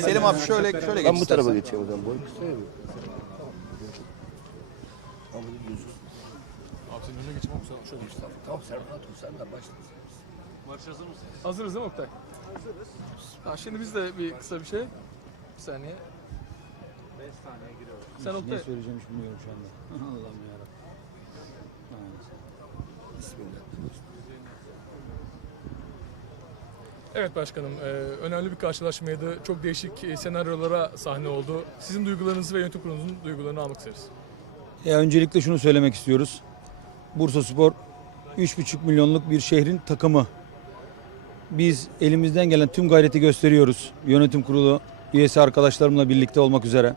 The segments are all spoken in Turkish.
Selim abi şöyle şöyle geç Ben bu tarafa geçeyim o zaman. Boy kısa ya bu. Abi senin önüne geçmem yoksa şöyle işte. Tamam sen rahat ol sen de başla. Hazırız değil mi Oktay? Hazırız. Ha, şimdi biz de bir kısa bir şey. Bir saniye. 5 saniye giriyoruz. Sen Oktay. Ne söyleyeceğim hiç bilmiyorum şu anda. Allah'ım yarabbim. Bismillah. Evet başkanım, e, önemli bir karşılaşmaydı. Çok değişik e, senaryolara sahne oldu. Sizin duygularınızı ve yönetim kurulunuzun duygularını almak isteriz. Ya öncelikle şunu söylemek istiyoruz. Bursa Spor 3,5 milyonluk bir şehrin takımı. Biz elimizden gelen tüm gayreti gösteriyoruz. Yönetim kurulu üyesi arkadaşlarımla birlikte olmak üzere.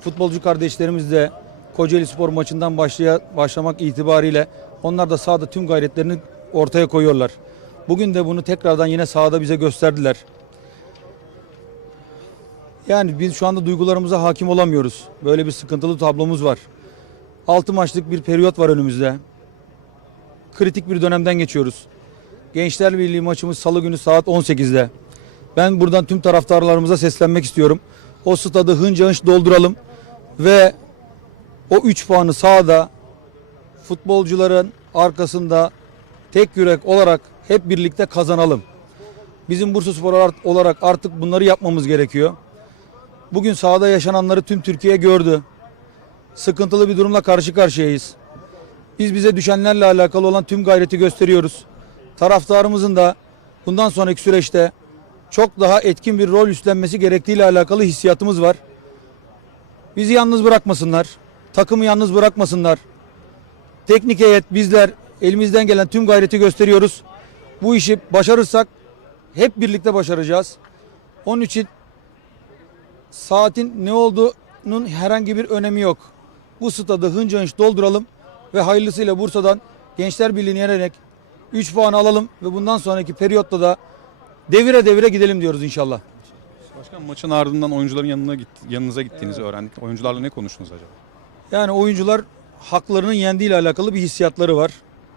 Futbolcu kardeşlerimiz de Kocaeli Spor maçından başlaya, başlamak itibariyle onlar da sahada tüm gayretlerini ortaya koyuyorlar. Bugün de bunu tekrardan yine sahada bize gösterdiler. Yani biz şu anda duygularımıza hakim olamıyoruz. Böyle bir sıkıntılı tablomuz var. 6 maçlık bir periyot var önümüzde. Kritik bir dönemden geçiyoruz. Gençler Birliği maçımız salı günü saat 18'de. Ben buradan tüm taraftarlarımıza seslenmek istiyorum. O stadı hınca hınç dolduralım ve o 3 puanı sahada futbolcuların arkasında tek yürek olarak hep birlikte kazanalım. Bizim Bursa Spor olarak artık bunları yapmamız gerekiyor. Bugün sahada yaşananları tüm Türkiye gördü. Sıkıntılı bir durumla karşı karşıyayız. Biz bize düşenlerle alakalı olan tüm gayreti gösteriyoruz. Taraftarımızın da bundan sonraki süreçte çok daha etkin bir rol üstlenmesi gerektiğiyle alakalı hissiyatımız var. Bizi yalnız bırakmasınlar. Takımı yalnız bırakmasınlar. Teknik heyet bizler elimizden gelen tüm gayreti gösteriyoruz. Bu işi başarırsak hep birlikte başaracağız. Onun için saatin ne olduğunun herhangi bir önemi yok. Bu stadı hınca hınç dolduralım ve hayırlısıyla Bursa'dan Gençler Birliği'ni yenerek 3 puan alalım ve bundan sonraki periyotta da devire devire gidelim diyoruz inşallah. Başkan maçın ardından oyuncuların yanına git, yanınıza gittiğinizi öğrendik. Oyuncularla ne konuştunuz acaba? Yani oyuncular haklarının yendiğiyle alakalı bir hissiyatları var.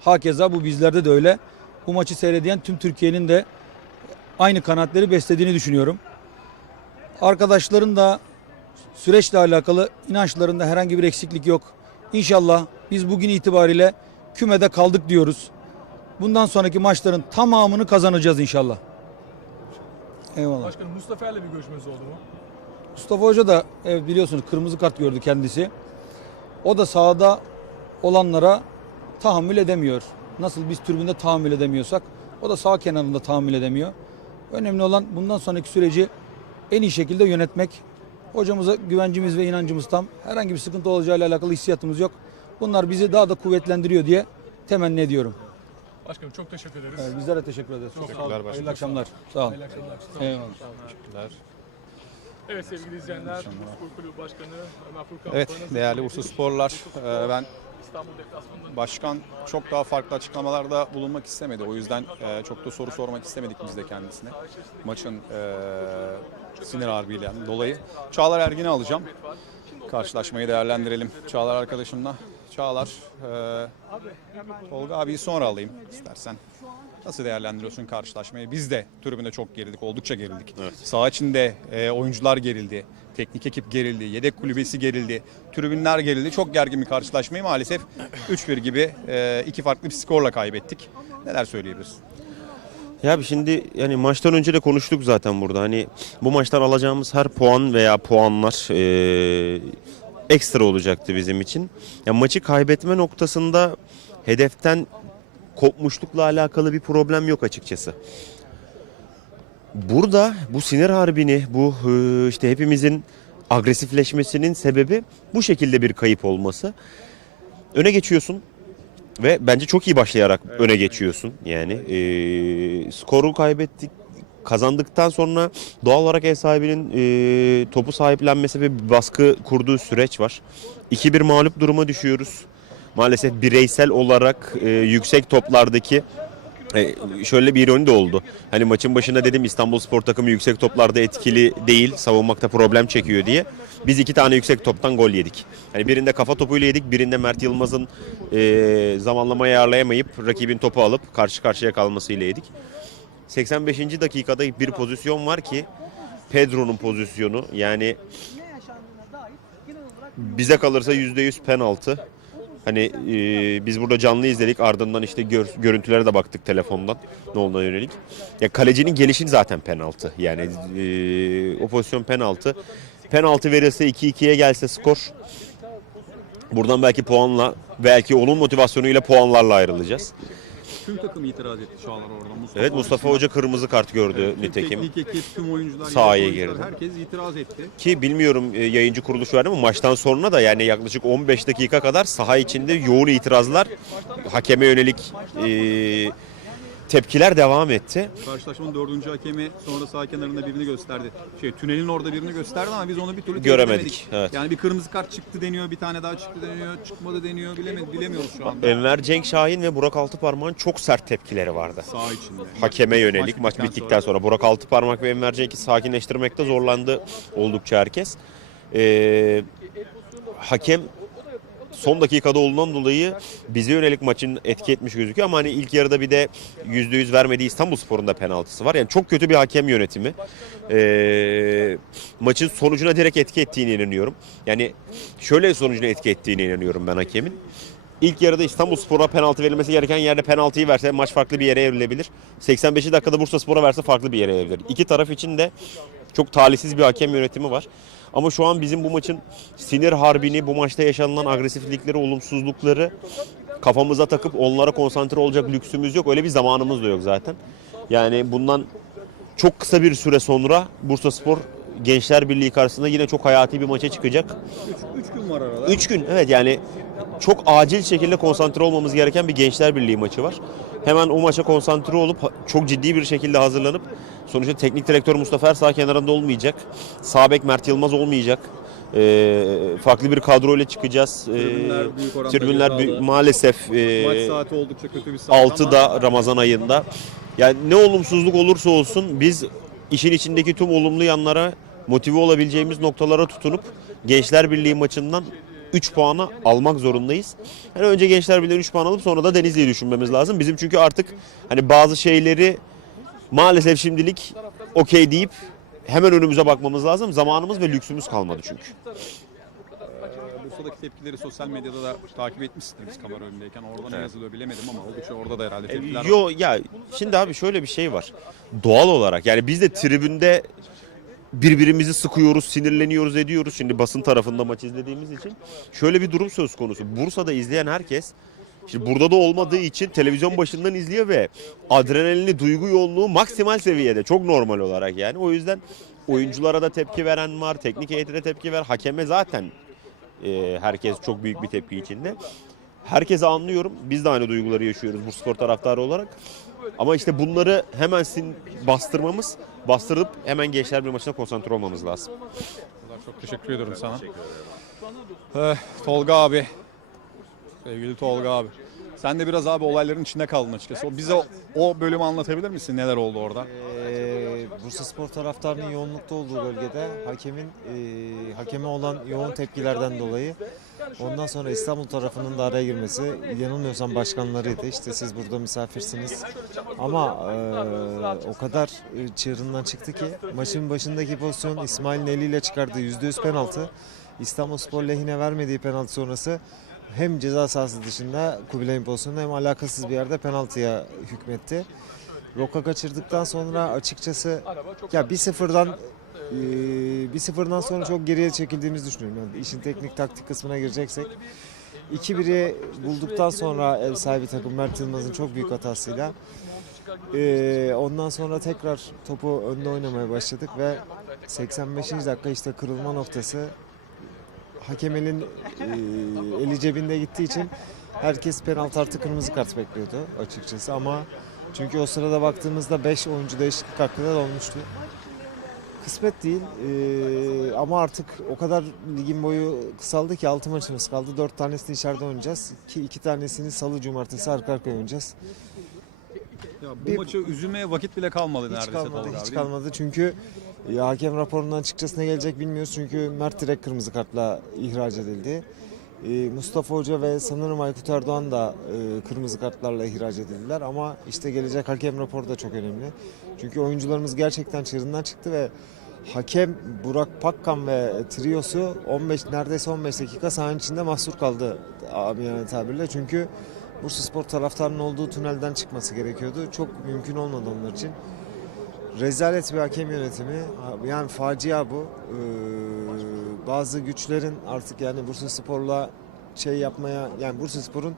Hakeza bu bizlerde de öyle. Bu maçı seyreden tüm Türkiye'nin de aynı kanatları beslediğini düşünüyorum. Arkadaşların da süreçle alakalı inançlarında herhangi bir eksiklik yok. İnşallah biz bugün itibariyle kümede kaldık diyoruz. Bundan sonraki maçların tamamını kazanacağız inşallah. Eyvallah. Başkanım Mustafa ile bir görüşmeniz oldu mu? Mustafa Hoca da evet biliyorsunuz kırmızı kart gördü kendisi. O da sahada olanlara tahammül edemiyor. Nasıl biz tribünde tahammül edemiyorsak o da sağ kenarında tahammül edemiyor. Önemli olan bundan sonraki süreci en iyi şekilde yönetmek. Hocamıza güvencimiz ve inancımız tam. Herhangi bir sıkıntı olacağıyla alakalı hissiyatımız yok. Bunlar bizi daha da kuvvetlendiriyor diye temenni ediyorum. Başkanım çok teşekkür ederiz. Evet, bizlere teşekkür ederiz. Çok sağ olun. Hayırlı akşamlar. Sağ olun. Hayırlı akşamlar. Eyvallah. Teşekkürler. Evet sevgili izleyenler, Spor Kulübü Başkanı Ömer Furkan. Evet değerli Bursa Sporlar. e, Ben başkan çok daha farklı açıklamalarda bulunmak istemedi. O yüzden e, çok da soru sormak istemedik biz de kendisine. Maçın e, sinir harbiyle dolayı. Çağlar Ergin'i alacağım. Karşılaşmayı değerlendirelim Çağlar arkadaşımla. Çağlar, e, Tolga abiyi sonra alayım istersen. Nasıl değerlendiriyorsun karşılaşmayı? Biz de tribünde çok gerildik, oldukça gerildik. Saha içinde e, oyuncular gerildi, teknik ekip gerildi, yedek kulübesi gerildi, tribünler gerildi. Çok gergin bir karşılaşmayı maalesef 3-1 gibi e, iki farklı bir skorla kaybettik. Neler söyleyebilirsin? Ya şimdi yani maçtan önce de konuştuk zaten burada. Hani bu maçtan alacağımız her puan veya puanlar eee, ekstra olacaktı bizim için. Ya maçı kaybetme noktasında hedeften kopmuşlukla alakalı bir problem yok açıkçası. Burada bu sinir harbini, bu eee, işte hepimizin agresifleşmesinin sebebi bu şekilde bir kayıp olması. Öne geçiyorsun, ve bence çok iyi başlayarak öne geçiyorsun. Yani e, skoru kaybettik. Kazandıktan sonra doğal olarak ev sahibinin e, topu sahiplenmesi ve baskı kurduğu süreç var. 2-1 mağlup duruma düşüyoruz. Maalesef bireysel olarak e, yüksek toplardaki e, şöyle bir ironi de oldu. Hani maçın başında dedim İstanbul Spor takımı yüksek toplarda etkili değil, savunmakta problem çekiyor diye. Biz iki tane yüksek toptan gol yedik. Hani birinde kafa topuyla yedik, birinde Mert Yılmaz'ın e, zamanlamayı ayarlayamayıp rakibin topu alıp karşı karşıya kalmasıyla yedik. 85. dakikada bir pozisyon var ki Pedro'nun pozisyonu yani bize kalırsa %100 penaltı. Hani e, biz burada canlı izledik ardından işte gör, görüntülere de baktık telefondan ne olduğuna yönelik. Ya kalecinin gelişini zaten penaltı. Yani e, o pozisyon penaltı. Penaltı verilse 2-2'ye gelse skor buradan belki puanla belki onun motivasyonuyla puanlarla ayrılacağız. Tüm takım itiraz etti Çağlar orada. Mustafa Evet Mustafa Hoca kırmızı kart gördü Tüm nitekim. Teknik ekip, tüm oyuncular, Sahaya girdi. Herkes itiraz etti. Ki bilmiyorum e, yayıncı kuruluş verdi ama maçtan sonra da yani yaklaşık 15 dakika kadar saha içinde yoğun itirazlar hakeme yönelik e, tepkiler devam etti. Karşılaşmanın dördüncü hakemi sonra sağ kenarında birini gösterdi. Şey tünelin orada birini gösterdi ama biz onu bir türlü Göremedik, evet. Yani bir kırmızı kart çıktı deniyor, bir tane daha çıktı deniyor, çıkmadı deniyor, bilemedik, bilemiyoruz şu anda. Enver Cenk Şahin ve Burak Altıparmak'ın çok sert tepkileri vardı. Sağ içinde. Hakeme yönelik maç bittikten sonra Burak Altıparmak ve Enver Cenk'i sakinleştirmekte zorlandı oldukça herkes. E, hakem son dakikada olduğundan dolayı bize yönelik maçın etki etmiş gözüküyor ama hani ilk yarıda bir de %100 vermediği İstanbulspor'un da penaltısı var. Yani çok kötü bir hakem yönetimi. Ee, maçın sonucuna direkt etki ettiğine inanıyorum. Yani şöyle sonucuna etki ettiğine inanıyorum ben hakemin. İlk yarıda İstanbulspor'a penaltı verilmesi gereken yerde penaltıyı verse maç farklı bir yere evrilebilir. 85. dakikada Bursaspor'a verse farklı bir yere evrilir. İki taraf için de çok talihsiz bir hakem yönetimi var. Ama şu an bizim bu maçın sinir harbini, bu maçta yaşanılan agresiflikleri, olumsuzlukları kafamıza takıp onlara konsantre olacak lüksümüz yok. Öyle bir zamanımız da yok zaten. Yani bundan çok kısa bir süre sonra Bursaspor Gençler Birliği karşısında yine çok hayati bir maça çıkacak. 3 gün var arada. 3 gün evet yani çok acil şekilde konsantre olmamız gereken bir Gençler Birliği maçı var. Hemen o maça konsantre olup çok ciddi bir şekilde hazırlanıp sonuçta teknik direktör Mustafa Er sağ kenarında olmayacak. Sağ bek Mert Yılmaz olmayacak. Ee, farklı bir kadroyla çıkacağız. Ee, Tribünler büyük oranda tribünler büyük- maalesef e, Maç saati oldukça kötü bir saat ama 6'da Ramazan ayında. Yani ne olumsuzluk olursa olsun biz işin içindeki tüm olumlu yanlara motive olabileceğimiz noktalara tutunup Gençler Birliği maçından 3 puanı almak zorundayız. Yani önce Gençler Birliği'nden 3 puan alıp sonra da Denizli'yi düşünmemiz lazım. Bizim çünkü artık hani bazı şeyleri maalesef şimdilik okey deyip hemen önümüze bakmamız lazım. Zamanımız ve lüksümüz kalmadı çünkü. Ee, Bursa'daki tepkileri sosyal medyada da takip etmişsiniz kamera önündeyken. Orada ne yazılıyor bilemedim ama oldukça orada da herhalde tepkiler var. Yo ya şimdi abi şöyle bir şey var. Doğal olarak yani biz de tribünde birbirimizi sıkıyoruz, sinirleniyoruz, ediyoruz. Şimdi basın tarafında maç izlediğimiz için şöyle bir durum söz konusu. Bursa'da izleyen herkes Şimdi burada da olmadığı için televizyon başından izliyor ve adrenalini, duygu yoğunluğu maksimal seviyede. Çok normal olarak yani. O yüzden oyunculara da tepki veren var, teknik heyete de tepki ver. Hakeme zaten e, herkes çok büyük bir tepki içinde. Herkese anlıyorum. Biz de aynı duyguları yaşıyoruz bu spor taraftarı olarak. Ama işte bunları hemen sin bastırmamız, bastırıp hemen gençler bir maçına konsantre olmamız lazım. Çok teşekkür ediyorum sana. Eh, Tolga abi. Sevgili Tolga abi. Sen de biraz abi olayların içinde kaldın açıkçası. O- Bize o, o bölümü anlatabilir misin? Neler oldu orada? Ee, Bursa Spor taraftarının yoğunlukta olduğu bölgede hakemin e, hakeme olan yoğun tepkilerden dolayı ondan sonra İstanbul tarafının da araya girmesi yanılmıyorsam başkanlarıydı. İşte siz burada misafirsiniz. Ama e, o kadar çığırından çıktı ki maçın başındaki pozisyon İsmail'in eliyle çıkardığı %100 penaltı. İstanbul Spor lehine vermediği penaltı sonrası hem ceza sahası dışında Kubilay'ın pozisyonu hem alakasız bir yerde penaltıya hükmetti. Roka kaçırdıktan sonra açıkçası ya bir sıfırdan eee, bir sıfırdan sonra çok geriye çekildiğimizi düşünüyorum. Yani işin teknik taktik kısmına gireceksek. 2-1'i bulduktan sonra ev sahibi takım Mert Yılmaz'ın çok büyük hatasıyla eee, ondan sonra tekrar topu önde oynamaya başladık ve 85. dakika işte kırılma noktası hakemenin eee, eli cebinde gittiği için herkes penaltı artı kırmızı kart bekliyordu açıkçası ama çünkü o sırada baktığımızda 5 oyuncu değişiklik hakkı da olmuştu. Kısmet değil eee, ama artık o kadar ligin boyu kısaldı ki 6 maçımız kaldı. 4 tanesini içeride oynayacağız ki 2 tanesini salı cumartesi arka arkaya oynayacağız. Ya bu Bir- maçı üzülmeye vakit bile kalmadı Hiç neredeyse kalmadı, Tolga abi, hiç mi? kalmadı. Çünkü ya, hakem raporundan çıkacağız ne gelecek bilmiyoruz. Çünkü Mert direkt kırmızı kartla ihraç edildi. Ee, Mustafa Hoca ve sanırım Aykut Erdoğan da e, kırmızı kartlarla ihraç edildiler. Ama işte gelecek hakem raporu da çok önemli. Çünkü oyuncularımız gerçekten çığırından çıktı ve Hakem Burak Pakkan ve triosu 15 neredeyse 15 dakika sahanın içinde mahsur kaldı abi yani tabirle. Çünkü Bursa Spor taraftarının olduğu tünelden çıkması gerekiyordu. Çok mümkün olmadı onlar için. Rezalet bir hakem yönetimi. Yani facia bu. Ee, bazı güçlerin artık yani Bursa Spor'la şey yapmaya yani Bursa Spor'un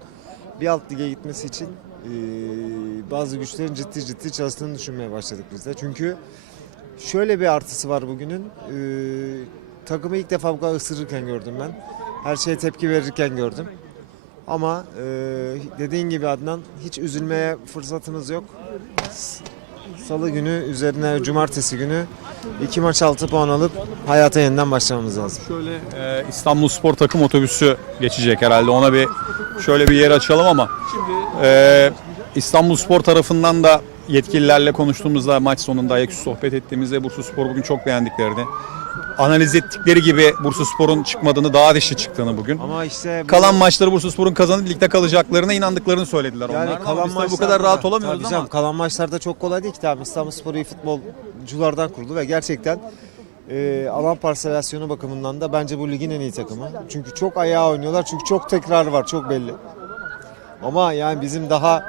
bir alt lige gitmesi için ee, bazı güçlerin ciddi ciddi çalıştığını düşünmeye başladık biz de. Çünkü şöyle bir artısı var bugünün. Ee, takımı ilk defa bu kadar ısırırken gördüm ben. Her şeye tepki verirken gördüm. Ama ee, dediğin gibi Adnan hiç üzülmeye fırsatınız yok. Salı günü üzerine cumartesi günü iki maç altı puan alıp hayata yeniden başlamamız lazım. Şöyle e, İstanbul Spor takım otobüsü geçecek herhalde. Ona bir şöyle bir yer açalım ama e, İstanbul Spor tarafından da yetkililerle konuştuğumuzda maç sonunda ayaküstü sohbet ettiğimizde Bursa Spor bugün çok beğendiklerini analiz ettikleri gibi Bursa Spor'un çıkmadığını daha dişli çıktığını bugün. Ama işte bu- Kalan maçları Bursa Spor'un kazanıp ligde kalacaklarına inandıklarını söylediler Yani onlar. kalan tabii bu kadar rahat olamıyoruz Tabii ama. canım, kalan maçlarda çok kolay değil ki tamam İstanbulspor iyi futbolculardan kurdu ve gerçekten e, alan parselasyonu bakımından da bence bu ligin en iyi takımı. Çünkü çok ayağa oynuyorlar çünkü çok tekrar var çok belli. Ama yani bizim daha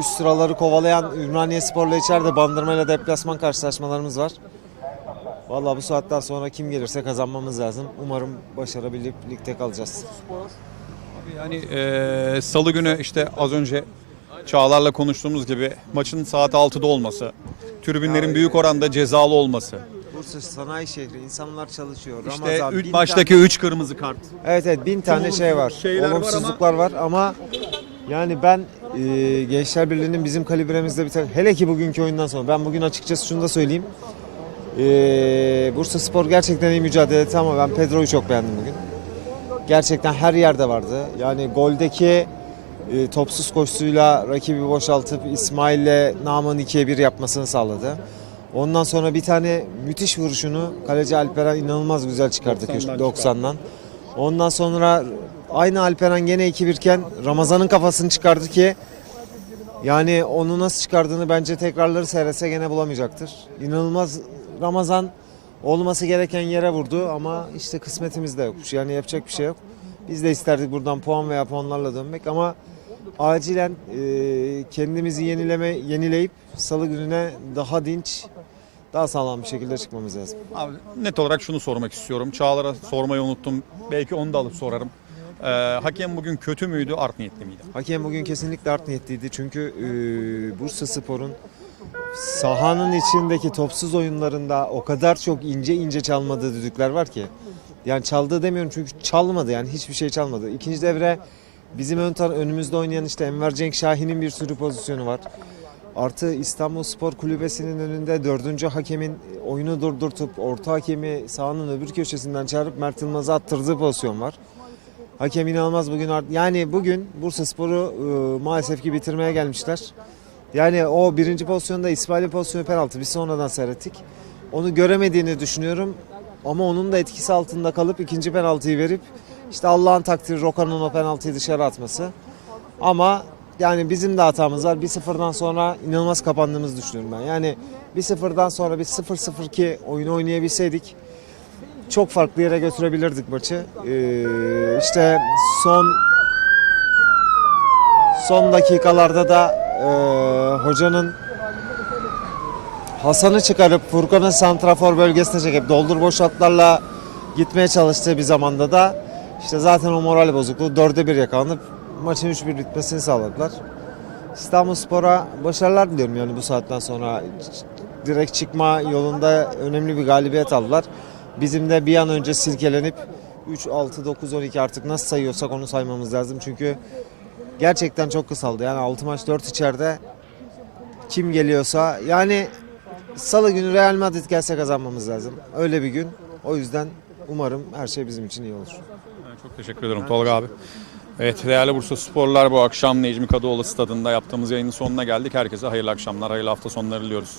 üst sıraları kovalayan Ümraniye Spor'la içeride bandırmayla deplasman karşılaşmalarımız var. Vallahi bu saatten sonra kim gelirse kazanmamız lazım. Umarım başarabilip ligde kalacağız. Yani eee, salı günü işte az önce Çağlar'la konuştuğumuz gibi maçın saat 6'da olması, tribünlerin büyük oranda cezalı olması, Bursa sanayi şehri, insanlar çalışıyor. işte Ramazan, üç bin maçtaki 3 kırmızı kart. Evet evet bin tane şey var. şeyler var Olumsuzluklar var ama yani ben e, Gençler Birliği'nin bizim kalibremizde bir takım hele ki bugünkü oyundan sonra ben bugün açıkçası şunu da söyleyeyim. E, Bursa Spor gerçekten iyi mücadele etti ama ben Pedro'yu çok beğendim bugün. Gerçekten her yerde vardı. Yani goldeki e, topsuz koşusuyla rakibi boşaltıp İsmail'le Naman 2'ye 1 yapmasını sağladı. Ondan sonra bir tane müthiş vuruşunu kaleci Alperen inanılmaz güzel çıkardı 90'dan 90'dan. Ondan sonra aynı Alperen gene 2-1 iken Ramazan'ın kafasını çıkardı ki yani onu nasıl çıkardığını bence tekrarları seyretse gene bulamayacaktır. İnanılmaz Ramazan olması gereken yere vurdu ama işte kısmetimizde yokmuş. Yani yapacak bir şey yok. Biz de isterdik buradan puan veya puanlarla dönmek ama acilen e, kendimizi yenileme yenileyip salı gününe daha dinç, daha sağlam bir şekilde çıkmamız lazım. Abi, net olarak şunu sormak istiyorum. Çağlar'a sormayı unuttum. Belki onu da alıp sorarım. Eee, hakem bugün kötü müydü, art niyetli miydi? Hakem bugün kesinlikle art niyetliydi çünkü e, Bursa Spor'un sahanın içindeki topsuz oyunlarında o kadar çok ince ince çalmadığı düdükler var ki. Yani çaldığı demiyorum çünkü çalmadı yani hiçbir şey çalmadı. İkinci devre bizim ön tar- önümüzde oynayan işte Enver Cenk Şahin'in bir sürü pozisyonu var. Artı İstanbul Spor Kulübesi'nin önünde dördüncü hakemin oyunu durdurtup orta hakemi sahanın öbür köşesinden çağırıp Mert Yılmaz'a attırdığı pozisyon var. Hakem inanılmaz bugün yani bugün Bursa Spor'u e, maalesef ki bitirmeye gelmişler. Yani o birinci pozisyonda İsmail'in pozisyonu penaltı biz sonradan seyrettik. Onu göremediğini düşünüyorum ama onun da etkisi altında kalıp ikinci penaltıyı verip işte Allah'ın takdiri Rokan'ın o penaltıyı dışarı atması. Ama yani bizim de hatamız var. 1-0'dan sonra inanılmaz kapandığımızı düşünüyorum ben. Yani 1-0'dan sonra bir 0-0-2 oyunu oynayabilseydik çok farklı yere götürebilirdik maçı. Ee, işte son son dakikalarda da e, hocanın Hasan'ı çıkarıp Furkan'ı santrafor bölgesine çekip doldur boşaltlarla gitmeye çalıştığı bir zamanda da işte zaten o moral bozukluğu dörde bir yakalanıp maçın 3-1 bitmesini sağladılar. İstanbulspor'a başarılar diliyorum yani bu saatten sonra direkt çıkma yolunda önemli bir galibiyet aldılar. Bizim de bir an önce silkelenip 3, 6, 9, 12 artık nasıl sayıyorsak onu saymamız lazım. Çünkü gerçekten çok kısaldı. Yani 6 maç 4 içeride kim geliyorsa yani salı günü Real Madrid gelse kazanmamız lazım. Öyle bir gün. O yüzden umarım her şey bizim için iyi olur. Çok teşekkür ederim Tolga abi. Evet değerli Bursa Sporlar bu akşam Necmi Kadıoğlu stadında yaptığımız yayının sonuna geldik. Herkese hayırlı akşamlar, hayırlı hafta sonları diliyoruz.